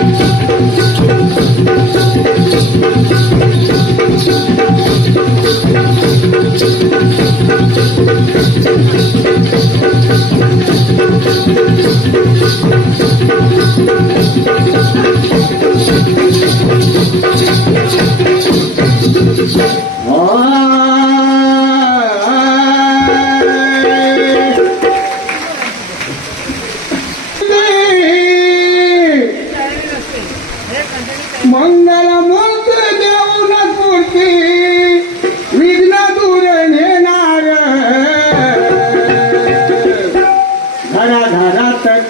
Thank you.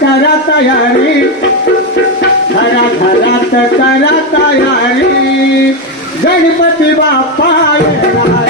करा तयारी खरा घरात करा तयारी गणपती बाप्पा येणार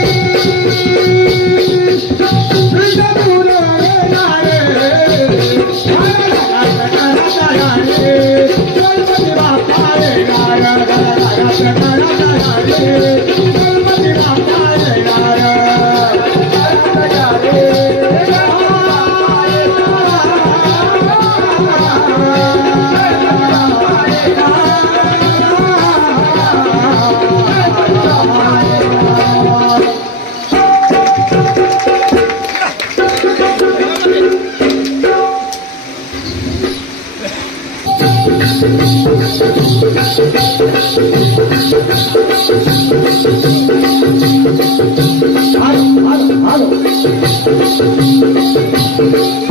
Alô, alô, alô.